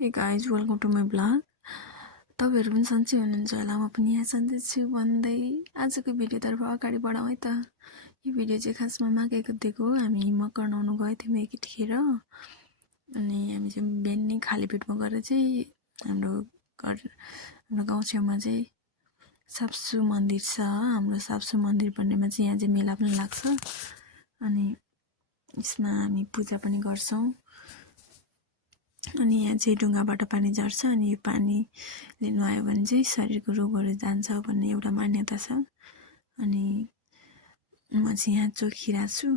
Hey guys, welcome to my vlog. तपाईहरु पनि सन्चै हुनुहुन्छ होला, म पनि यहाँ सन्चै छु भन्दै आजको भिडियोतर्फ अगाडि बढाउँ है त। यो भिडियो चाहिँ खासमा माघे गतेको हामी मकर नुहाउन गए थियौँ यतिखेर। अनि हामी चाहिँ बिहान नै खाली पेटमा गएर चाहिँ हाम्रो गाउँ छेउमा चाहिँ साप्सु मन्दिर छ। हाम्रो साप्सु मन्दिर भन्नेमा चाहिँ यहाँ चाहिँ मेला पनि लाग्छ। अनि यसमा हामी पूजा पनि गर्छौं। अनि यहाँ चाहिँ ढुङ्गाबाट पानी झर्छ अनि यो पानीले नुहायो भने चाहिँ शरीरको रोगहरू जान्छ भन्ने एउटा मान्यता छ। अनि म चाहिँ यहाँ चोखिरहेको छु।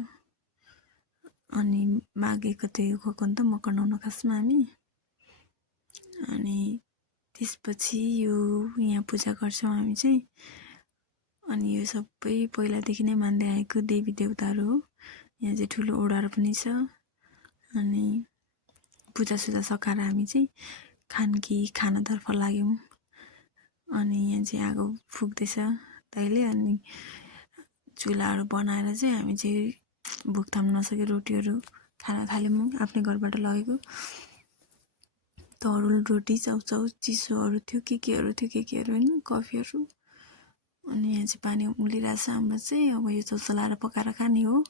अनि माघे गते गएको नि त मकर नुहाउन खासमा हामी। अनि त्यसपछि यो यहाँ पूजा गर्छौं हामी चाहिँ। अनि यो सबै पहिलादेखि नै मान्दै आएको देवी देवताहरू हो। यहाँ चाहिँ ठुलो ओडार पनि छ। अनि पूजासुजा सकाएर हामी चाहिँ खानातर्फ लाग्यौं। अनि यहाँ चाहिँ आगो फुक्दैछ दाइले। अनि चुलाहरू बनाएर चाहिँ हामी चाहिँ भोक थाम्न नसके रोटीहरू खान थाल्यौं। आफ्नै घरबाट लगेको तरुल रोटी चाउचाउ चिसोहरू थियो, केहरू थियो हैन, कफीहरू। अनि यहाँ चाहिँ पानी उम्लिरहेछ हाम्रो चाहिँ। अब यो चलाएर पकाएर खाने हो।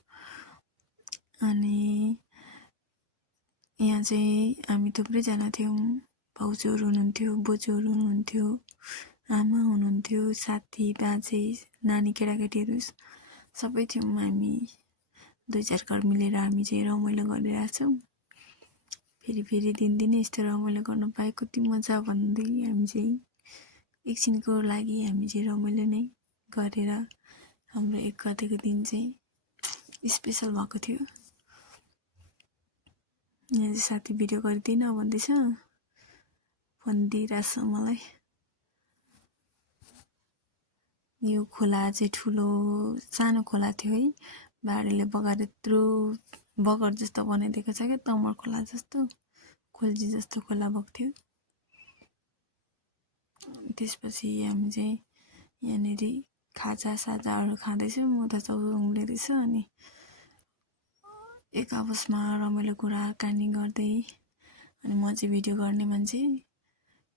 अनि यहाँ चाहिँ हामी थुप्रै जना थियौं। भाउजूहरू हुनुहुन्थ्यो, बोजूहरू हुनुहुन्थ्यो, आमा हुनुहुन्थ्यो, साथी बाजे नानी केटाकेटीहरू सबै थियौं। हामी 2-4 घर मिलेर हामी चाहिँ रमाइलो गरिरहेछौं। फेरि दिनदिनै यस्तो रमाइलो गर्न पाए कति मजा भन्दै हामी चाहिँ एकछिनको लागि हामी चाहिँ रमाइलो नै गरेर हाम्रो 1 गतेको दिन चाहिँ स्पेशल भएको थियो। यहाँ चाहिँ साथी भिडियो गरिदिन भन्दैछ, भनिदिइरहेछ मलाई। यो खोला चाहिँ ठुलो सानो खोला थियो है। बाढीले बगाएर यत्रो बगर जस्तो बनाइदिएको छ के तमर खोला जस्तो, खोल्जी जस्तो खोला बग्थ्यो। त्यसपछि हामी चाहिँ यहाँनेरि खाजासाजाहरू खाँदैछौँ, उता चाउ उम्लिँदैछ। अनि एक आपसमा रमाइलो कुराकानी गर्दै। अनि म चाहिँ भिडियो गर्ने मान्छे,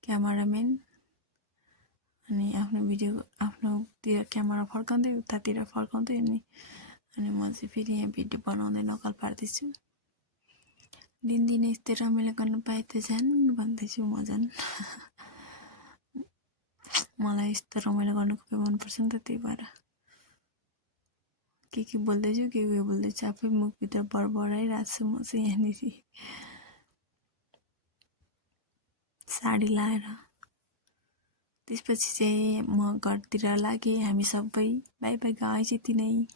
क्यामेराम्यान। अनि आफ्नोतिर क्यामेरा फर्काउँदै उतातिर फर्काउँदै अनि म चाहिँ फेरि यहाँ भिडियो बनाउँदै नकल पार्दैछु। दिनदिनै यस्तै रमाइलो गर्न पाए त झन् भन्दैछु म झन्। मलाई यस्तो रमाइलो गर्नु खुबै मनपर्छ नि त, त्यही भएर के बोल्दैछु के बोल्दैछु आफै मुखभित्र बडबडाइरहेको छु म चाहिँ यहाँनिर साडी लाएर। त्यसपछि चाहिँ म घरतिर लागे। हामी सबै बाइ बाइ गाइस, यति नै।